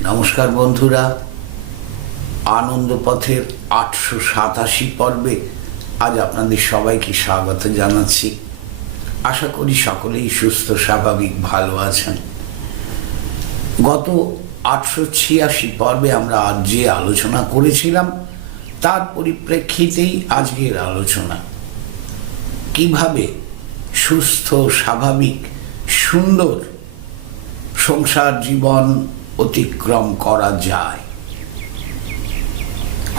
নমস্কার বন্ধুরা। আনন্দ পথের আটশো সাতাশি পর্বে আজ আপনাদের সবাইকে স্বাগত জানাচ্ছি। আশা করি সকলেই সুস্থ, স্বাভাবিক, ভালো আছেন। গত আটশো ছিয়াশি পর্বে আমরা আজ যে আলোচনা করেছিলাম, তার পরিপ্রেক্ষিতেই আজকের আলোচনা। কীভাবে সুস্থ, স্বাভাবিক, সুন্দর সংসার জীবন অতিক্রম করা যায়।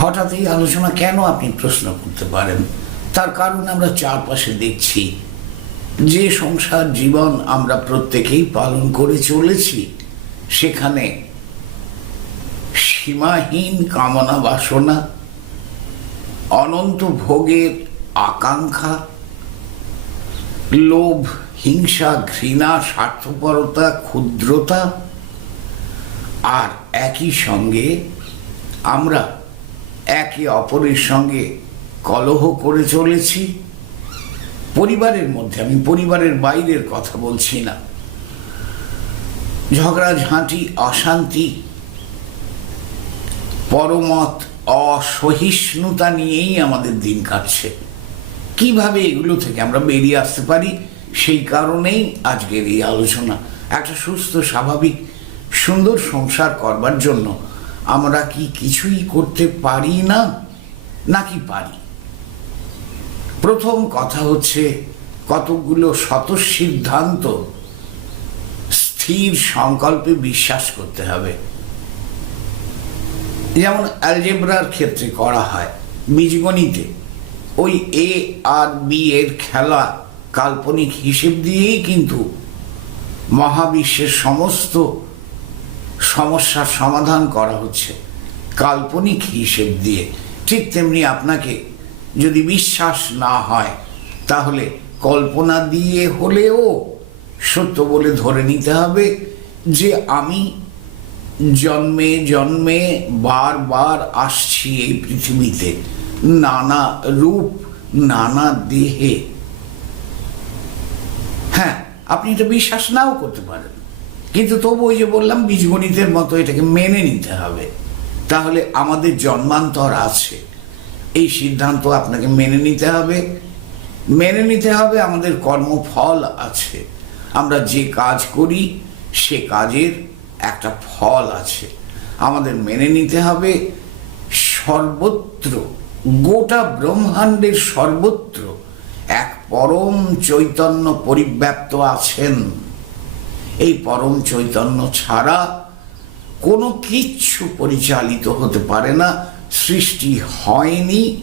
হঠাৎ এই আলোচনা কেন আপনি প্রশ্ন করতে পারেন? তার কারণ আমরা চারপাশে দেখছি, যে সংসার জীবন আমরা প্রত্যেকেই পালন করে চলেছি, সেখানে সীমাহীন কামনা বাসনা, অনন্ত ভোগের আকাঙ্ক্ষা, লোভ, হিংসা, ঘৃণা, স্বার্থপরতা, ক্ষুদ্রতা আর একই সঙ্গে আমরা একে অপরের সঙ্গে কলহ করে চলেছি। পরিবারের মধ্যে আমি পরিবারের বাইরের কথা বলছি না। ঝগড়াঝাঁটি অশান্তি, পরমত, অসহিষ্ণুতা নিয়েই আমাদের দিন কাটছে। কীভাবে এগুলো থেকে আমরা বেরিয়ে আসতে পারি সেই কারণেই আজকের এই আলোচনা। একটা সুস্থ, স্বাভাবিক সুন্দর সংসার করবার জন্য আমরা কি কিছুই করতে পারি না? নাকি পারি? প্রথম কথা হচ্ছে কতগুলো সিদ্ধান্ত স্থির সংকল্পে বিশ্বাস করতে হবে। যেমন অ্যালজেব্রার ক্ষেত্রে করা হয়, বীজগণিতে। ওই এ আর বি এর খেলা কাল্পনিক হিসেব দিয়েই কিন্তু মহাবিশ্বের সমস্ত সমস্যার সমাধান করা হচ্ছে। কাল্পনিক হিসেব দিয়ে। ঠিক তেমনি আপনাকে যদি বিশ্বাস না হয়, তাহলে কল্পনা দিয়ে হলেও সত্য বলে ধরে নিতে হবে যে আমি জন্মে জন্মে বারবার আসছি এই পৃথিবীতে। নানা রূপ, নানা দেহে। হ্যাঁ আপনি এটা বিশ্বাস নাও করতে পারেন। কিন্তু তবু ওই যে বললাম, বীজগণিতের মতো এটাকে মেনে নিতে হবে। তাহলে আমাদের জন্মান্তর আছে। এই সিদ্ধান্ত আপনাকে মেনে নিতে হবে। মেনে নিতে হবে আমাদের কর্মফল আছে। আমরা যে কাজ করি, সে কাজের একটা ফল আছে। আমাদের মেনে নিতে হবে সর্বত্র, গোটা ব্রহ্মাণ্ডের সর্বত্র এক পরম চৈতন্য পরিব্যাপ্ত আছেন। এই পরম চৈতন্য ছাড়া কোনো কিচ্ছু পরিচালিত হতে পারে না, সৃষ্টি হয়নি,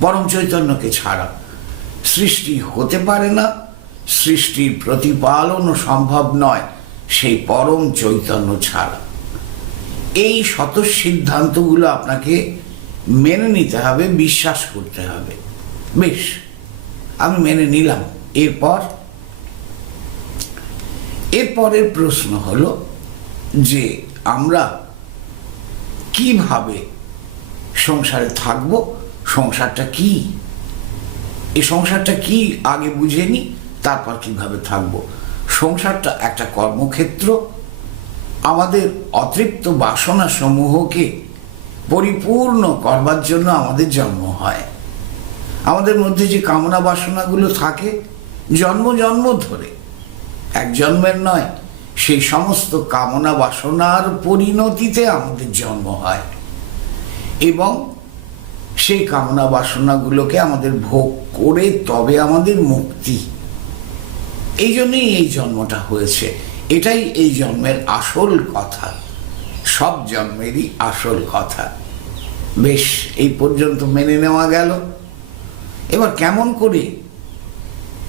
পরম চৈতন্যকে ছাড়া। সৃষ্টি হতে পারে না, সৃষ্টির প্রতিপালনও সম্ভব নয় সেই পরম চৈতন্য ছাড়া। এই শত সিদ্ধান্তগুলো আপনাকে মেনে নিতে হবে, বিশ্বাস করতে হবে। বেশ, আমি মেনে নিলাম। এরপর এরপরের প্রশ্ন হলো যে আমরা কীভাবে সংসারে থাকব? সংসারটা কি? এই সংসারটা কি আগে বুঝে নি, তারপর কীভাবে থাকব? সংসারটা একটা কর্মক্ষেত্র। আমাদের অতৃপ্ত বাসনা সমূহকে পরিপূর্ণ করবার জন্য আমাদের জন্ম হয়। আমাদের মধ্যে যে কামনা বাসনাগুলো থাকে, জন্ম জন্ম ধরে। এক জন্মের নয়, সেই সমস্ত কামনা বাসনার পরিণতিতে আমাদের জন্ম হয়। এবং সেই কামনা বাসনাগুলোকে আমাদের ভোগ করে তবে আমাদের মুক্তি। এই জন্যই এই জন্মটা হয়েছে। এটাই এই জন্মের আসল কথা। সব জন্মেরই আসল কথা। বেশ, এই পর্যন্ত মেনে নেওয়া গেল। এবার কেমন করে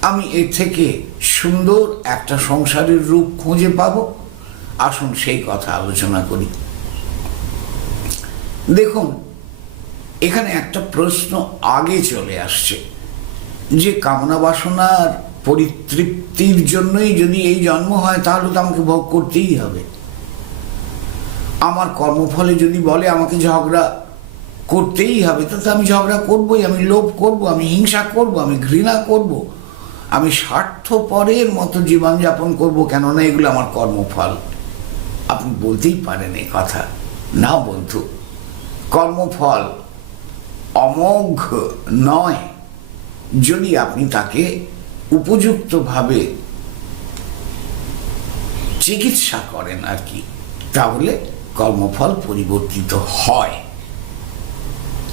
আমি এর থেকে সুন্দর একটা সংসারের রূপ খুঁজে পাব। আসুন সেই কথা আলোচনা করি। দেখুন, এখানে একটা প্রশ্ন আগে চলে আসছে, যে কামনা বাসনার পরিতৃপ্তির জন্যই যদি এই জন্ম হয়, তাহলে তো আমাকে ভোগ করতেই হবে। আমার কর্মফলে যদি বলে আমাকে ঝগড়া করতেই হবে তাতে আমি ঝগড়া করবই, আমি লোভ করব, আমি হিংসা করব, আমি ঘৃণা করব। আমি স্বার্থপরের মতো জীবনযাপন করব কেননা এগুলো আমার কর্মফল। আপনি বলতেই পারেন এই কথা। না বন্ধু, কর্মফল অমোঘ নয়। যদি আপনি তাকে উপযুক্তভাবে চিকিৎসা করেন আর কি, তাহলে কর্মফল পরিবর্তিত হয়।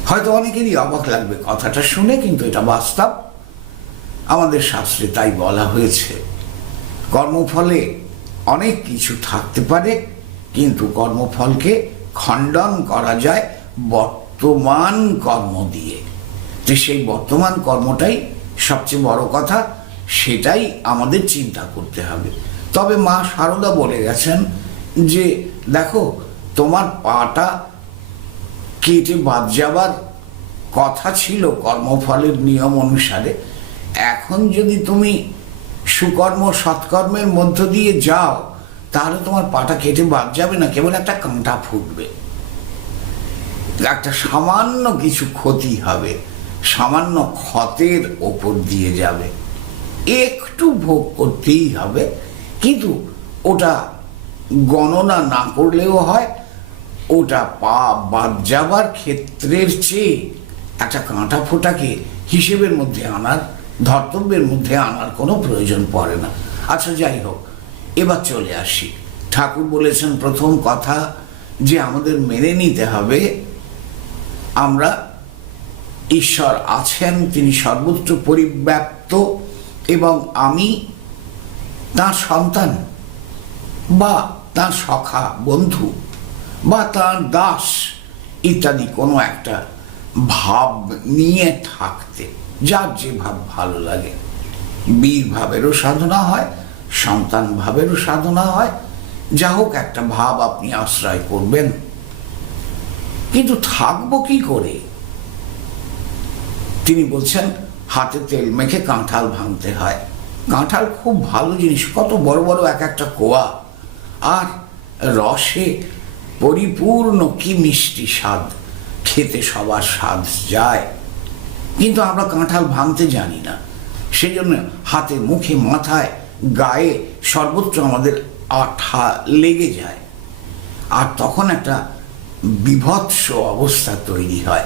হয়তো অনেকেরই অবাক লাগবে কথাটা শুনে, কিন্তু এটা বাস্তব। আমাদের শাস্ত্রে তাই বলা হয়েছে। কর্মফলে অনেক কিছু থাকতে পারে, কিন্তু কর্মফলকে খণ্ডন করা যায় বর্তমান কর্ম দিয়ে। যে সেই বর্তমান কর্মটাই সবচেয়ে বড় কথা, সেটাই আমাদের চিন্তা করতে হবে। তবে মা সারদা বলে গেছেন যে, দেখো, তোমার পাটা কেটে বাদ যাবার কথা ছিল কর্মফলের নিয়ম অনুসারে এখন যদি তুমি সুকর্ম, সৎকর্মের মধ্য দিয়ে যাও, তাহলে তোমার পাটা কেটে বাদ যাবে না, কেবল একটা কাঁটা ফুটবে। একটা সামান্য কিছু ক্ষতি হবে, সামান্য ক্ষতের ওপর দিয়ে যাবে। একটু ভোগ করতেই হবে, কিন্তু ওটা গণনা না করলেও হয়, ওটা পা বাদ যাবার ক্ষেত্রের চেয়ে একটা কাঁটা ফোটাকে হিসেবের মধ্যে আনার ধর্তব্যের মধ্যে আনার কোনো প্রয়োজন পড়ে না। আচ্ছা যাই হোক, এবার চলে আসি। ঠাকুর বলেছেন, প্রথম কথা যে আমাদের মেনে নিতে হবে, আমরা ঈশ্বর আছেন, তিনি সর্বত্র পরিব্যাপ্ত, এবং আমি তার সন্তান, বা তার সখা, বন্ধু, বা তার দাস, ইত্যাদি, কোনো একটা ভাব নিয়ে থাকতে, যার যে ভাব ভালো লাগে। বীর ভাবেরও সাধনা হয়, সন্তান ভাবেরও সাধনা হয়। যা হোক, একটা ভাব আপনি আশ্রয় করবেন। কিন্তু থাকব কি করে? তিনি বলছেন, হাতে তেল মেখে কাঁঠাল ভাঙতে হয়। কাঁঠাল খুব ভালো জিনিস, কত বড় বড় এক একটা কোয়া। আর রসে পরিপূর্ণ কি মিষ্টি স্বাদ। খেতে সবার স্বাদ যায়। কিন্তু আমরা কাঁঠাল ভাঙতে জানি না। সেজন্য হাতে মুখে মাথায় গায়ে সর্বত্র আমাদের আঠা লেগে যায়। আর তখন একটা বিভৎস অবস্থা তৈরি হয়।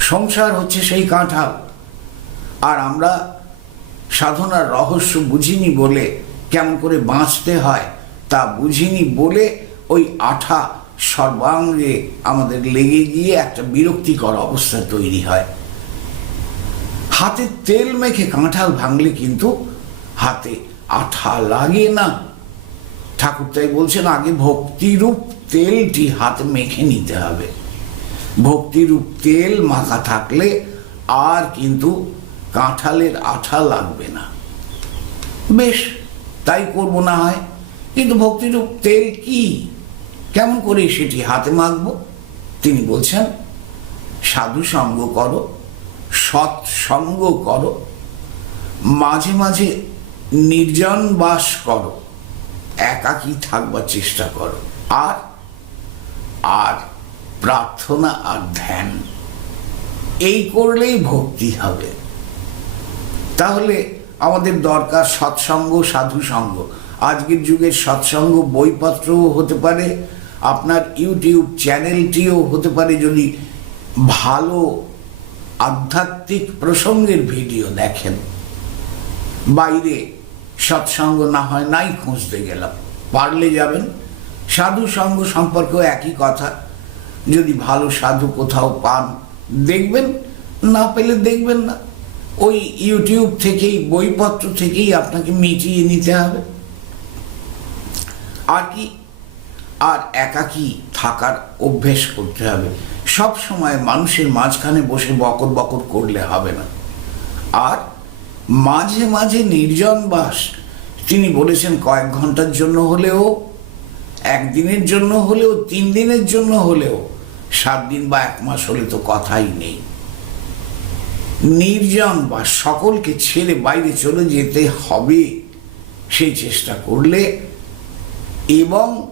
সংসার হচ্ছে সেই কাঁঠাল। আর আমরা সাধনার রহস্য বুঝিনি বলে কেমন করে বাঁচতে হয় তা বুঝিনি বলে ওই আঠা সর্বাঙ্গে আমাদের লেগে গিয়ে একটা বিরক্তিকর অবস্থা তৈরি হয়। হাতে তেল মেখে কাঁঠাল ভাঙলে কিন্তু হাতে আঠা লাগে না। ঠাকুর তাই বলছেন, আগে ভক্তিরূপ তেলটি হাতে মেখে নিতে হবে। ভক্তিরূপ তেল মাখা থাকলে আর কিন্তু কাঁঠালের আঠা লাগবে না। বেশ, তাই করব না হয়। কিন্তু ভক্তিরূপ তেল কি? কেমন করে সেটি হাতে মাখব? তিনি বলছেন, সাধু সঙ্গ করো সৎসঙ্গ করো, মাঝে মাঝে নির্জন বাস করো, একাকী থাকবার চেষ্টা করো। আর আর প্রার্থনা আর ধ্যান, এই করলেই ভক্তি হবে। তাহলে আমাদের দরকার সৎসঙ্গ সাধু সঙ্গ আজকের যুগের সৎসঙ্গ, বইপত্রও হতে পারে আপনার ইউটিউব চ্যানেলটিও হতে পারে যদি ভালো আধ্যাত্মিক প্রসঙ্গের ভিডিও দেখেন। বাইরে সৎসঙ্গ না হয়, নাই খুঁজতে গেলাম। পারলে যাবেন। সাধু সঙ্গ সম্পর্কেও একই কথা। যদি ভালো সাধু কোথাও পান, দেখবেন। না পেলে দেখবেন না। ওই ইউটিউব থেকেই, বইপত্র থেকেই আপনাকে মিটিয়ে নিতে হবে। আর কি আর একাকী থাকার অভ্যেস করতে হবে। সব সময় মানুষের মাঝখানে বসে বকর বকর করলে হবে না। আর মাঝে মাঝে নির্জন বাস, তিনি বলেছেন কয়েক ঘণ্টার জন্য হলেও, একদিনের জন্য হলেও, তিন দিনের জন্য হলেও, সাত দিন বা এক মাস হলে তো কথাই নেই। নির্জন বা সকলকে ছেড়ে বাইরে চলে যেতে হবে, সেই চেষ্টা করলে এবং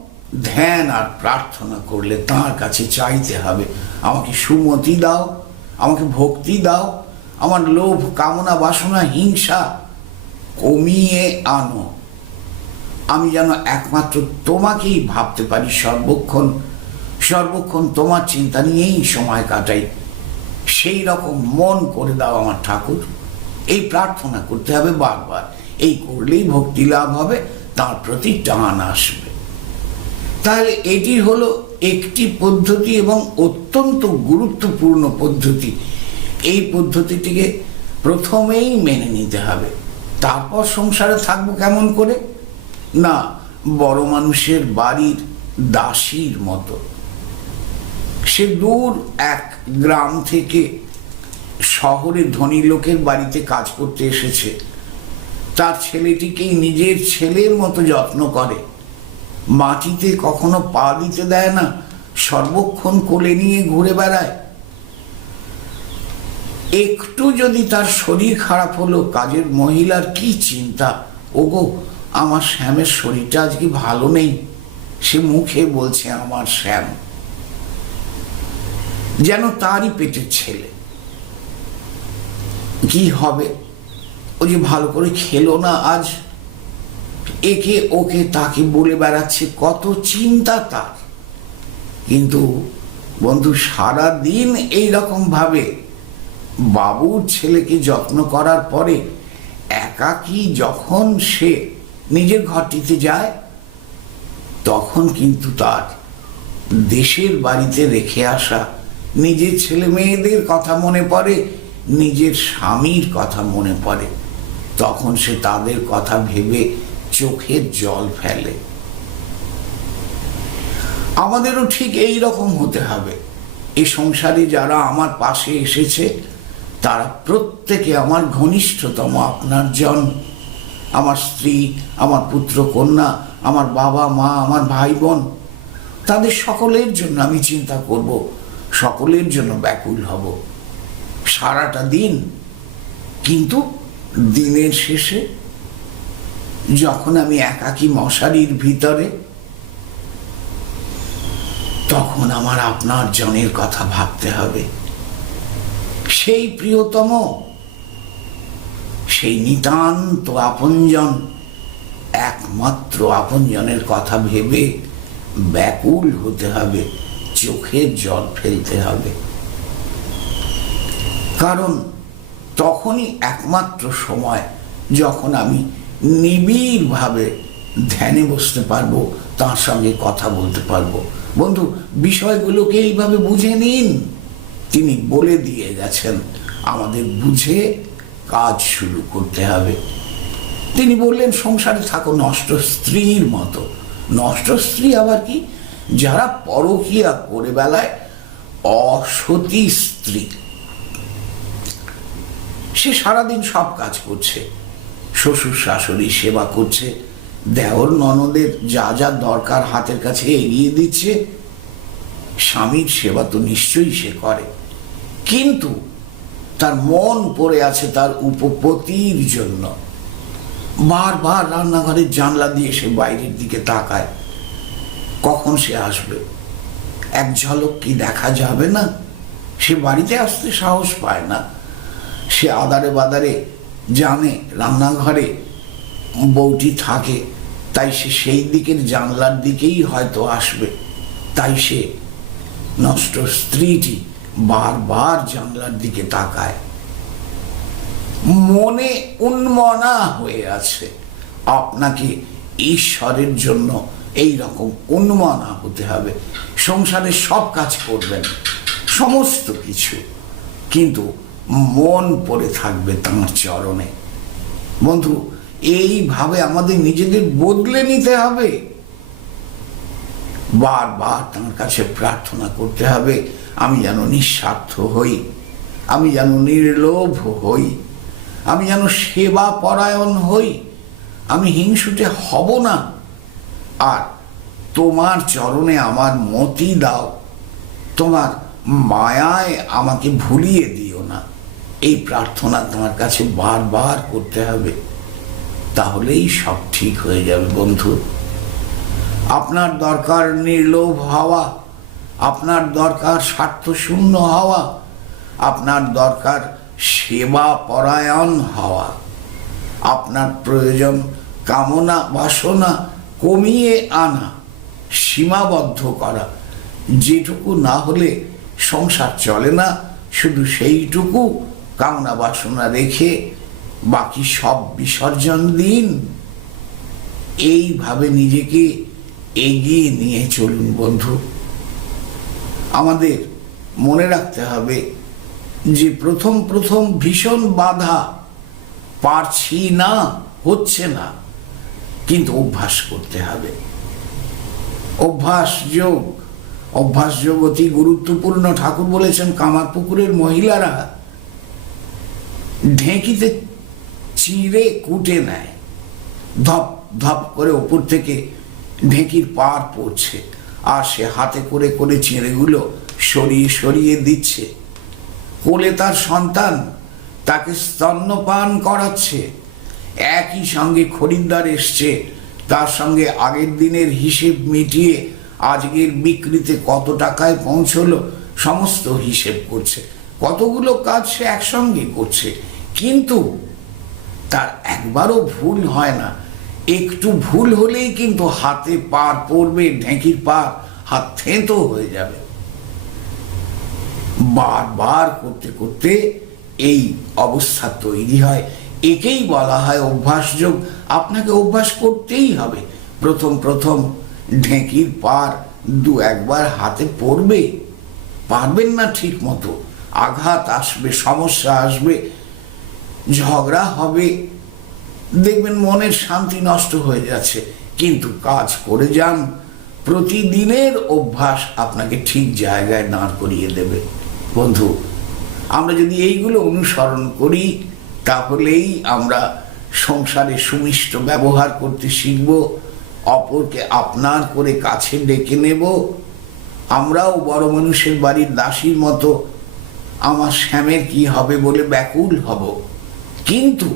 ধ্যান আর প্রার্থনা করলে তাঁর কাছে চাইতে হবে। আমাকে সুমতি দাও, আমাকে ভক্তি দাও, আমার লোভ, কামনা, বাসনা, হিংসা কমিয়ে আনো। আমি যেন একমাত্র তোমাকেই ভাবতে পারি, সর্বক্ষণ সর্বক্ষণ তোমার চিন্তা নিয়েই সময় কাটাই। সেই রকম মন করে দাও আমার ঠাকুর। এই প্রার্থনা করতে হবে বারবার। এই করলেই ভক্তি লাভ হবে, তার প্রতি টান আসবে। তাহলে এটি হলো একটি পদ্ধতি এবং অত্যন্ত গুরুত্বপূর্ণ পদ্ধতি। এই পদ্ধতিটিকে প্রথমেই মেনে নিতে হবে। তারপর সংসারে থাকব কেমন করে? না, বড় মানুষের বাড়ির দাসীর মতো। সে দূর এক গ্রাম থেকে শহরে ধনী লোকের বাড়িতে কাজ করতে এসেছে। তার ছেলেটিকেই নিজের ছেলের মতো যত্ন করে। মাটিতে কখনো পা দিতে দেয় না, সর্বক্ষণ কোলে নিয়ে ঘুরে বেড়ায়। একটু যদি তার শরীর খারাপ হলো, কাজের মহিলার কি চিন্তা? ওগো, আমার শ্যামের শরীরটা আজকে ভালো নেই, সে মুখে বলছে আমার শ্যাম। যেন তারই পেটের ছেলে। কি হবে? ও যে ভালো করে খেলো না, আজ একে ওকে তাকে বলে বেড়াচ্ছে, কত চিন্তা তার। কিন্তু বন্ধু সারা দিন এইরকম ভাবে বাবুর ছেলেকে যত্ন করার পরে একাকী যখন সে নিজের ঘরটিতে যায়, তখন কিন্তু তার দেশের বাড়িতে রেখে আসা নিজের ছেলে মেয়েদের কথা মনে পড়ে, নিজের স্বামীর কথা মনে পড়ে। তখন সে তাদের কথা ভেবে চোখের জল ফেলে। আমাদেরও ঠিক এই রকম হতে হবে। এই সংসারে যারা আমার পাশে এসেছে, তারা প্রত্যেকে আমার ঘনিষ্ঠতম আপনার জন। আমার স্ত্রী, আমার পুত্র কন্যা, আমার বাবা, মা, আমার ভাই বোন তাদের সকলের জন্য আমি চিন্তা করব, সকলের জন্য ব্যাকুল হব। সারাটা দিন, কিন্তু দিনের শেষে যখন আমি একাকী মশারির ভিতরে, তখন আমার আপনার জনের কথা ভাবতে হবে। সেই প্রিয়তম, সেই নিতান্ত আপনজন, একমাত্র আপনজনের কথা ভেবে ব্যাকুল হতে হবে চোখের জল ফেলতে হবে। কারণ তখনই একমাত্র সময় যখন আমি নিবিড়ভাবে ধ্যানে বসতে পারব, তার সঙ্গে কথা বলতে পারব। বন্ধু, বিষয়গুলোকে এইভাবে বুঝে নিন। তিনি বলে দিয়ে গেছেন, আমাদের বুঝে কাজ শুরু করতে হবে। তিনি বললেন, সংসারে থাকো, নষ্ট স্ত্রীর মতো। নষ্ট স্ত্রী আবার কি? যারা পরকিয়া করে বেলায় অসতী স্ত্রী। সে সারাদিন সব কাজ করছে। শ্বশুর শাশুড়ি সেবা করছে, দেওর ননদের যা যা দরকার হাতের কাছে এগিয়ে দিচ্ছে, স্বামীর সেবা তো নিশ্চয়ই সে করে। কিন্তু তার মন পড়ে আছে তার উপপতির জন্য। বারবার রান্নাঘরের জানলা দিয়ে সে বাইরের দিকে তাকায়। কখন সে আসবে? এক ঝলক কি দেখা যাবে না? সে বাড়িতে আসতে সাহস পায় না। সে আদারে বাদারে জানে, রান্নাঘরে বউটি থাকে, তাই সে সেই দিকের জানলার দিকেই হয়তো আসবে। তাই সে নষ্ট স্ত্রীটি বারবার জানলার দিকে তাকায়। মনে উন্মনা হয়ে আছে, আপনাকে ঈশ্বরের জন্য এই রকম উন্মনা হতে হবে। সংসারে সব কাজ করবেন, সমস্ত কিছু। কিন্তু মন পড়ে থাকবে তাঁর চরণে। বন্ধু, এইভাবে আমাদের নিজেদের বদলে নিতে হবে। বারবার তাঁর কাছে প্রার্থনা করতে হবে, আমি যেন নিঃস্বার্থ হই, আমি যেন নির্লোভ হই, আমি যেন সেবা পরায়ণ হই, আমি হিংসুটে হব না। আর তোমার চরণে আমার মতি দাও, তোমার মায়ায় আমাকে ভুলিয়ে দিও না। এই প্রার্থনা তোমার কাছে বারবার করতে হবে, তাহলেই সব ঠিক হয়ে যাবে বন্ধু। আপনার দরকার নির্লোভ হওয়া, আপনার দরকার স্বার্থশূন্য হওয়া, আপনার দরকার সেবা পরায়ণ হওয়া। আপনার প্রয়োজন কামনা, বাসনা কমিয়ে আনা, সীমাবদ্ধ করা। যেটুকু না হলে সংসার চলে না, শুধু সেইটুকু কামনা বাসনা রেখে বাকি সব বিসর্জন দিন। এইভাবে নিজেকে এগিয়ে নিয়ে চলুন বন্ধু। আমাদের মনে রাখতে হবে যে প্রথম প্রথম ভীষণ বাধা পারছি না, হচ্ছে না, কিন্তু অভ্যাস করতে হবে। অভ্যাস যোগ অভ্যাস যোগ অতি গুরুত্বপূর্ণ। ঠাকুর বলেছেন, কামারপুকুরের মহিলারা ঢেঁকিতে চিড়ে কুটে নেয়, ধপ ধপ করে ওপর থেকে ঢেঁকির পার পড়ছে আর সে হাতে করে করে চিঁড়েগুলো সরিয়ে সরিয়ে দিচ্ছে। কোলে তার সন্তান তাকে স্তন্যপান করাচ্ছে। একই সঙ্গে খরিদ্দার এসছে, তার সঙ্গে আগের দিনের হিসেব মিটিয়ে আজকের বিক্রিতে কত টাকায় পৌঁছলো সমস্ত হিসেব করছে। কতগুলো কাজ সে একসঙ্গে করছে। কিন্তু তার একবারও ভুল হয় না। একটু ভুল হলেই কিন্তু হাতে পার পড়বে, ঢেঁকির পার, হাত থেঁতো হয়ে যাবে। বারবার করতে করতে এই অবস্থা তৈরি হয়। একেই বলা হয় অভ্যাসযোগ। আপনাকে অভ্যাস করতেই হবে। প্রথম প্রথম ঢেঁকির পার দু একবার হাতে পড়বে। পারবেন না ঠিক মতো আঘাত আসবে, সমস্যা আসবে। ঝগড়া হবে, দেখবেন মনের শান্তি নষ্ট হয়ে যাচ্ছে। কিন্তু কাজ করে যান, প্রতিদিনের অভ্যাস আপনাকে ঠিক জায়গায় দাঁড় করিয়ে দেবে। বন্ধু, আমরা যদি এইগুলো অনুসরণ করি, তাহলেই আমরা সংসারে সুমিষ্ট ব্যবহার করতে শিখব, অপরকে আপনার করে কাছে ডেকে নেব। আমরাও বড় মানুষের বাড়ির দাসীর মতো, আমার শ্যামের কি হবে বলে ব্যাকুল হব। কিন্তু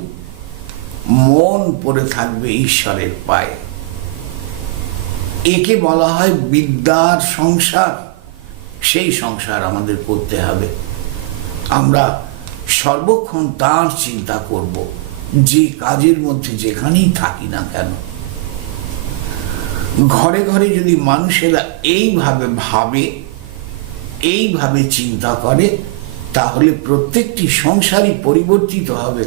মন পড়ে থাকবে ঈশ্বরের পায়ে। একে বলা হয় বিদ্যার সংসার। সেই সংসার আমাদের করতে হবে। আমরা সর্বক্ষণ তার চিন্তা করব, যে কাজের মধ্যে যেখানেই থাকি না কেন। ঘরে ঘরে যদি মানুষেরা এইভাবে ভাবে, এইভাবে চিন্তা করে তাহলে প্রত্যেকটি সংসারই পরিবর্তিত হবে,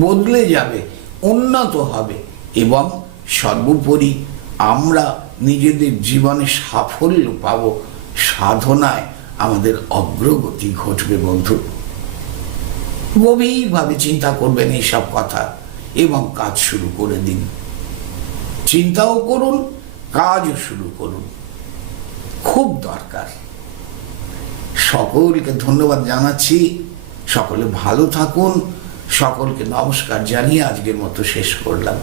বদলে যাবে, উন্নত হবে এবং সর্বোপরি আমরা নিজেদের জীবনে সাফল্য পাব। সাধনায় আমাদের অগ্রগতি ঘটবে বন্ধু। গভীরভাবে চিন্তা করবেন এইসব কথা এবং কাজ শুরু করে দিন। চিন্তাও করুন, কাজও শুরু করুন। খুব দরকার। সকলকে ধন্যবাদ জানাচ্ছি। সকলে ভালো থাকুন। সকলকে নমস্কার জানিয়ে আজকের মতো শেষ করলাম।